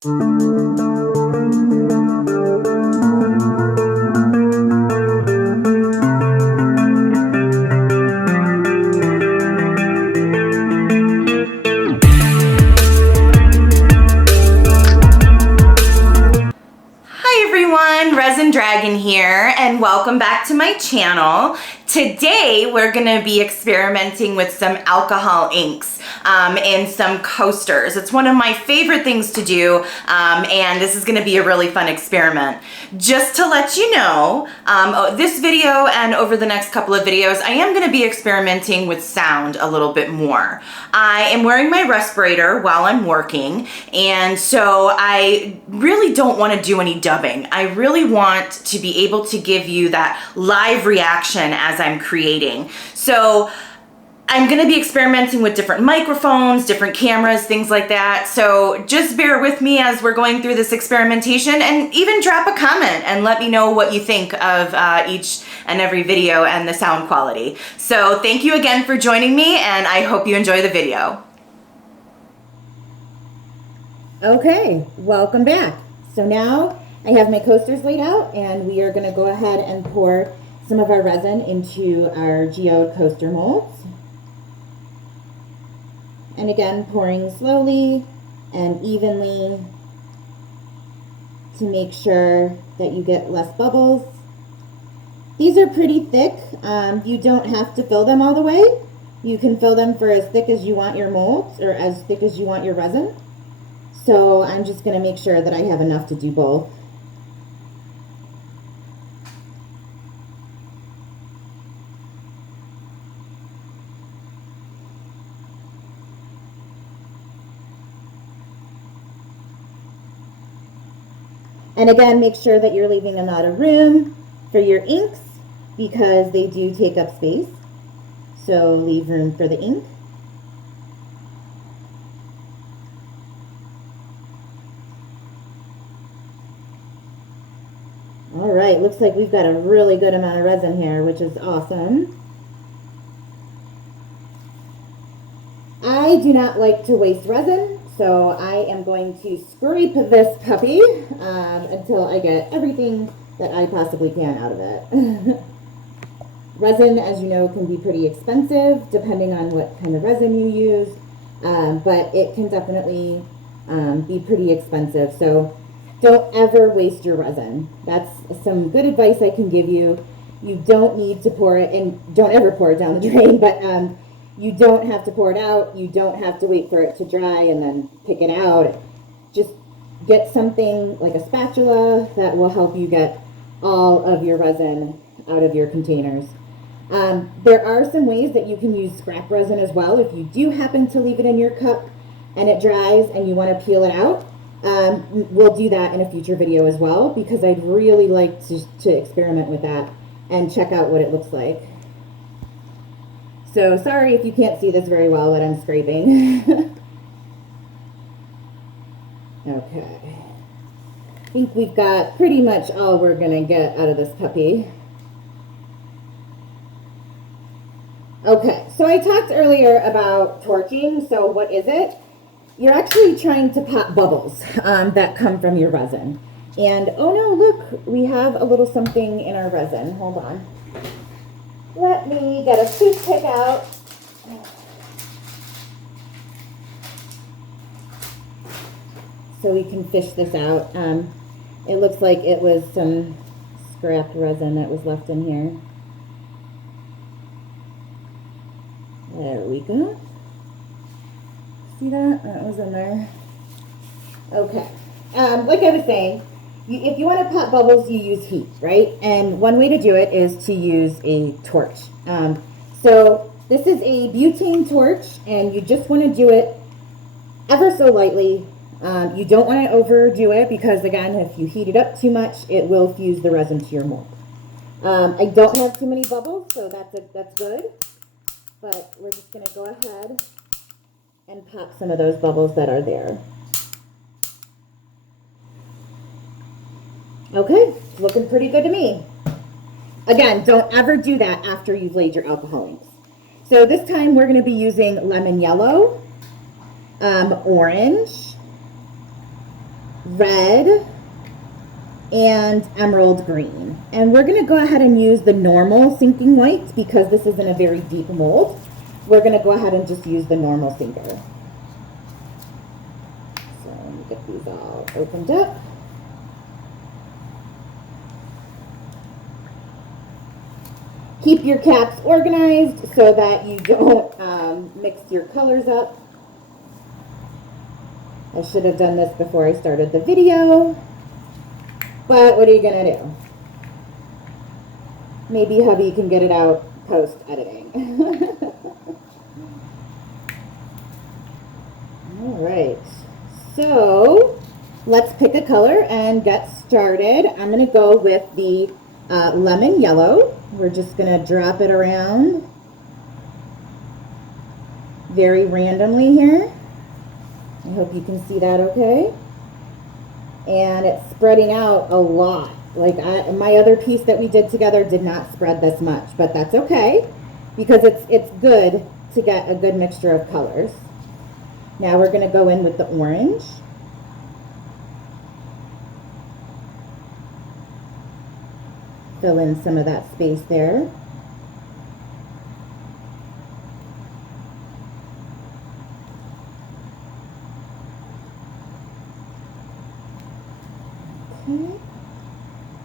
Resin Dragon here, and welcome back to my channel. Today we're going to be experimenting with some alcohol inks and some coasters. It's one of my favorite things to do, and this is going to be a really fun experiment. Just to let you know, this video and over the next couple of videos, I am going to be experimenting with sound a little bit more. I am wearing my respirator while I'm working, and so I really don't want to do any dubbing. I really want to be able to give you that live reaction as I'm creating. So I'm going to be experimenting with different microphones, different cameras, things like that. So just bear with me as we're going through this experimentation, and even drop a comment and let me know what you think of each and every video and the sound quality. So thank you again for joining me, and I hope you enjoy the video. Okay, welcome back. So now I have my coasters laid out, and we are going to go ahead and pour some of our resin into our geode coaster molds. And again, pouring slowly and evenly to make sure that you get less bubbles. These are pretty thick. You don't have to fill them all the way. You can fill them for as thick as you want your molds, or as thick as you want your resin. So I'm just going to make sure that I have enough to do both. And again, make sure that you're leaving a lot of room for your inks, because they do take up space. So leave room for the ink. All right, looks like we've got a really good amount of resin here, which is awesome. I do not like to waste resin, so I am going to scrape this puppy until I get everything that I possibly can out of it. Resin, as you know, can be pretty expensive depending on what kind of resin you use, but it can definitely be pretty expensive. So don't ever waste your resin. That's some good advice I can give you. You don't need to pour it, and don't ever pour it down the drain, but you don't have to pour it out. You don't have to wait for it to dry and then pick it out. Just get something like a spatula that will help you get all of your resin out of your containers. There are some ways that you can use scrap resin as well. If you do happen to leave it in your cup and it dries and you want to peel it out, we'll do that in a future video as well, because I'd really like to experiment with that and check out what it looks like. So sorry if you can't see this very well, that I'm scraping. Okay. I think we've got pretty much all we're going to get out of this puppy. Okay, so I talked earlier about torching. So what is it? You're actually trying to pop bubbles that come from your resin. And oh no, look, we have a little something in our resin. Hold on. Let me get a toothpick out. So we can fish this out. It looks like it was some scrapped resin that was left in here. There we go. See that? That was in there. Okay. Like I was saying, if you want to pop bubbles, you use heat, right? And one way to do it is to use a torch. So this is a butane torch, and you just want to do it ever so lightly. You don't want to overdo it, because again, if you heat it up too much, it will fuse the resin to your mold. I don't have too many bubbles, so that's good. But we're just going to go ahead and pop some of those bubbles that are there. Okay, it's looking pretty good to me. Again, don't ever do that after you've laid your alcohol inks. So this time we're going to be using lemon yellow, orange, red, and emerald green. And we're going to go ahead and use the normal sinking white because this isn't a very deep mold. We're going to go ahead and just use the normal sinker. So let me get these all opened up. Keep your caps organized so that you don't mix your colors up. I should have done this before I started the video, but what are you gonna do? Maybe hubby can get it out post-editing. All right, so let's pick a color and get started. I'm gonna go with the lemon yellow. We're just gonna drop it around very randomly here. I hope you can see that okay. And it's spreading out a lot. Like my other piece that we did together did not spread this much, but that's okay because it's good to get a good mixture of colors. Now we're gonna go in with the orange. Fill in some of that space there. Okay.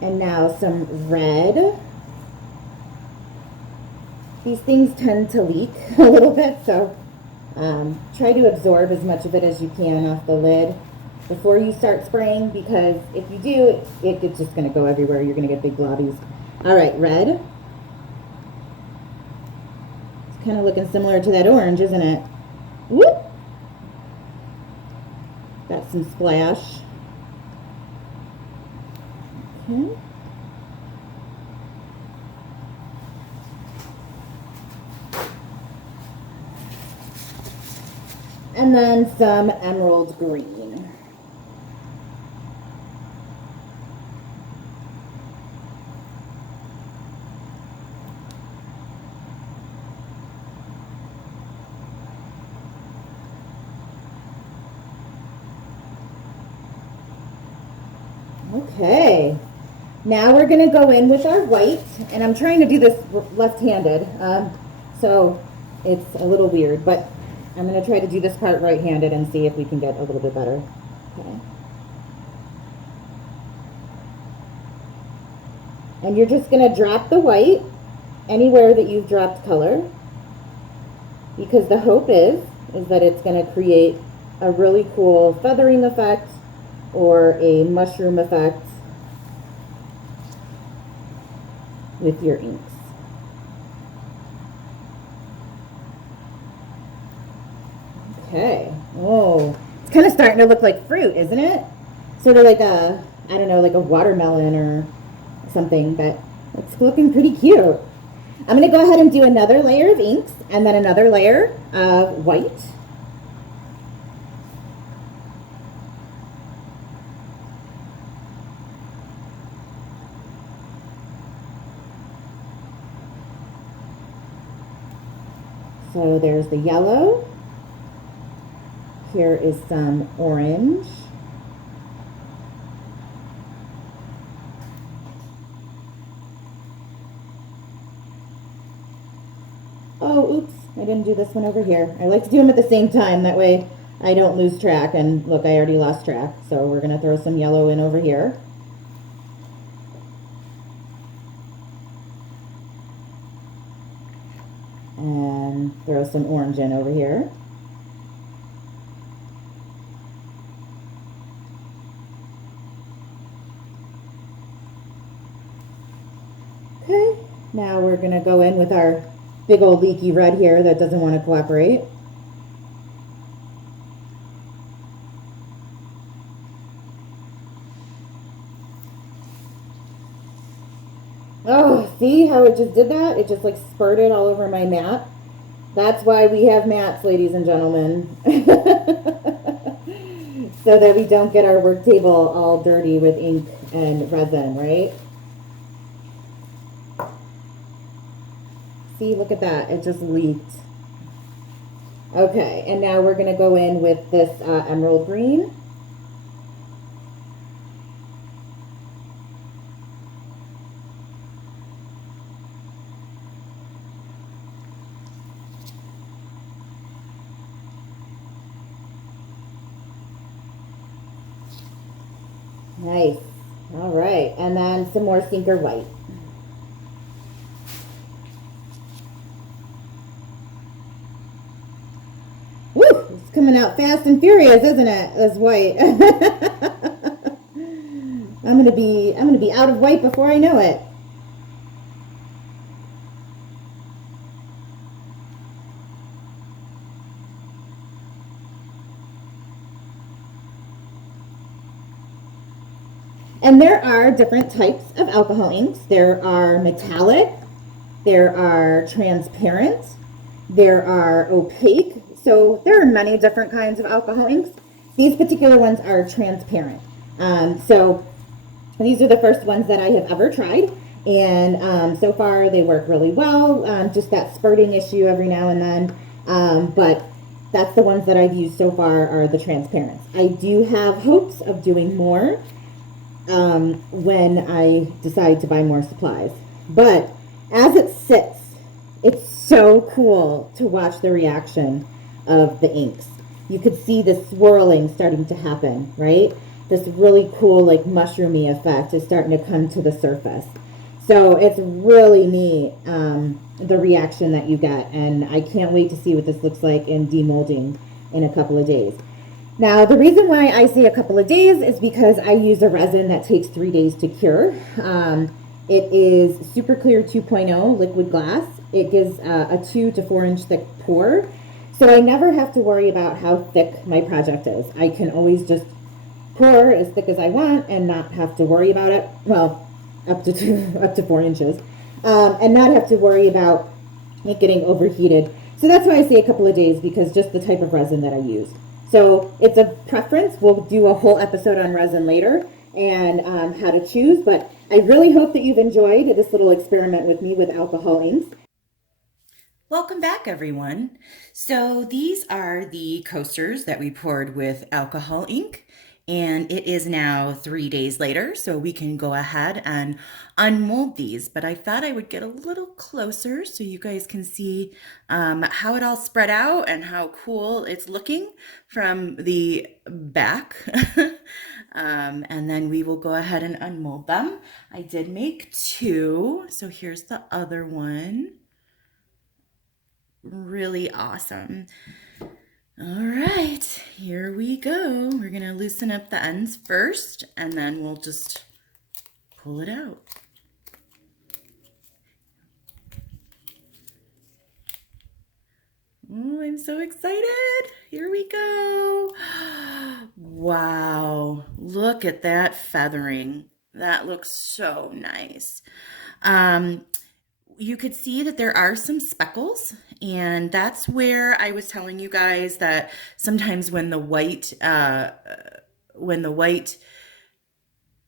And now some red. These things tend to leak a little bit, so try to absorb as much of it as you can off the lid before you start spraying, because if you do, it's just going to go everywhere. You're going to get big globbies. All right, red. It's kind of looking similar to that orange, isn't it? Whoop! Got some splash. Okay. And then some emerald green. Okay, now we're going to go in with our white, and I'm trying to do this left-handed, so it's a little weird, but I'm going to try to do this part right-handed and see if we can get a little bit better. Okay. And you're just going to drop the white anywhere that you've dropped color, because the hope is that it's going to create a really cool feathering effect or a mushroom effect with your inks. Okay. Oh, it's kind of starting to look like fruit, isn't it? Sort of like a, I don't know, like a watermelon or something, but it's looking pretty cute. I'm going to go ahead and do another layer of inks and then another layer of white. So there's the yellow. Here is some orange. Oh, oops, I didn't do this one over here. I like to do them at the same time, that way I don't lose track. And look, I already lost track. So we're gonna throw some yellow in over here. And throw some orange in over here. Okay, now we're going to go in with our big old leaky red here that doesn't want to cooperate. Oh, see how it just did that? It just like spurted all over my mat. That's why we have mats, ladies and gentlemen. So that we don't get our work table all dirty with ink and resin, right? See, look at that. It just leaked. Okay, and now we're going to go in with this emerald green. Nice. All right. And then some more sinker white. Woo! It's coming out fast and furious, isn't it? This white. I'm gonna be out of white before I know it. And there are different types of alcohol inks. There are metallic, there are transparent, there are opaque. So there are many different kinds of alcohol inks. These particular ones are transparent. So these are the first ones that I have ever tried. And so far they work really well. Just that spurting issue every now and then. But that's the ones that I've used so far are the transparents. I do have hopes of doing more when I decide to buy more supplies. But as it sits, it's so cool to watch the reaction of the inks. You could see the swirling starting to happen, right? This really cool, like mushroomy effect is starting to come to the surface. So it's really neat, the reaction that you get, and I can't wait to see what this looks like in demolding in a couple of days. Now, the reason why I say a couple of days is because I use a resin that takes 3 days to cure. It is Super Clear 2.0 liquid glass. It gives a 2 to 4 inch thick pour. So I never have to worry about how thick my project is. I can always just pour as thick as I want and not have to worry about it. Well, up to 4 inches, and not have to worry about it getting overheated. So that's why I say a couple of days, because just the type of resin that I use. So it's a preference. We'll do a whole episode on resin later and how to choose. But I really hope that you've enjoyed this little experiment with me with alcohol inks. Welcome back, everyone. So these are the coasters that we poured with alcohol ink, and it is now 3 days later, so we can go ahead and unmold these. But I thought I would get a little closer so you guys can see how it all spread out and how cool it's looking from the back. And then we will go ahead and unmold them. I did make two, so here's the other one. Really awesome. All right, here we go. We're gonna loosen up the ends first, and then we'll just pull it out. Oh, I'm so excited. Here we go. Wow, look at that feathering. That looks so nice. Um, you could see that there are some speckles, and that's where I was telling you guys that sometimes when the white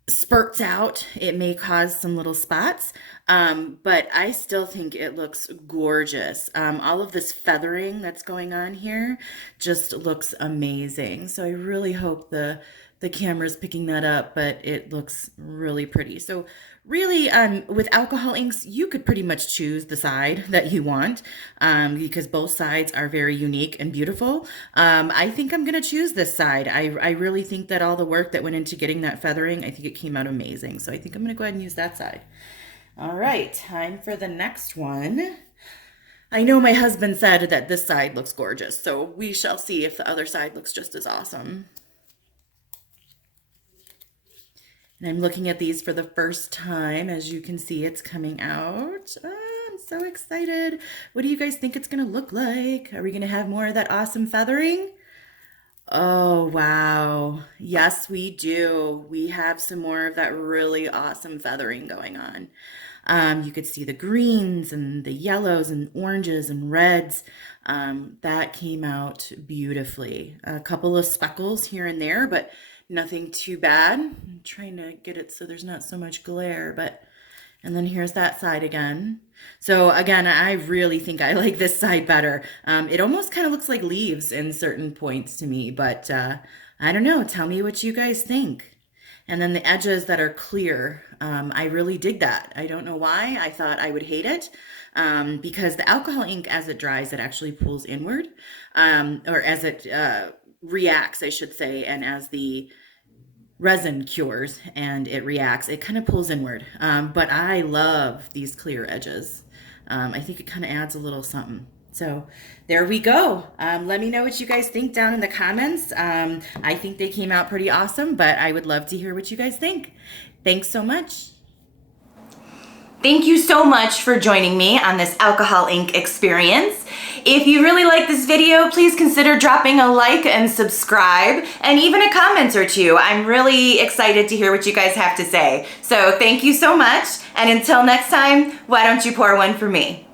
spurts out, it may cause some little spots. But I still think it looks gorgeous. All of this feathering that's going on here just looks amazing. So I really hope the camera's picking that up, but it looks really pretty. So really, with alcohol inks, you could pretty much choose the side that you want, because both sides are very unique and beautiful. I think I'm gonna choose this side. I really think that all the work that went into getting that feathering, I think it came out amazing. So I think I'm gonna go ahead and use that side. All right, time for the next one. I know my husband said that this side looks gorgeous, so we shall see if the other side looks just as awesome. And I'm looking at these for the first time. As you can see, it's coming out. Oh, I'm so excited. What do you guys think it's gonna look like? Are we gonna have more of that awesome feathering? Oh, wow. Yes, we do. We have some more of that really awesome feathering going on. You could see the greens and the yellows and oranges and reds. That came out beautifully. A couple of speckles here and there, but nothing too bad. I'm trying to get it so there's not so much glare, but and then here's that side again. So again, I really think I like this side better. It almost kind of looks like leaves in certain points to me, but I don't know. Tell me what you guys think. And then the edges that are clear, I really dig that. I don't know why. I thought I would hate it, because the alcohol ink, as it dries, it actually pulls inward, or as it reacts, I should say, and as the resin cures and it reacts. It kind of pulls inward, but I love these clear edges. I think it kind of adds a little something. So there we go. Let me know what you guys think down in the comments. I think they came out pretty awesome, but I would love to hear what you guys think. Thanks so much. Thank you so much for joining me on this alcohol ink experience. If you really like this video, please consider dropping a like and subscribe, and even a comment or two. I'm really excited to hear what you guys have to say. So thank you so much, and until next time, why don't you pour one for me?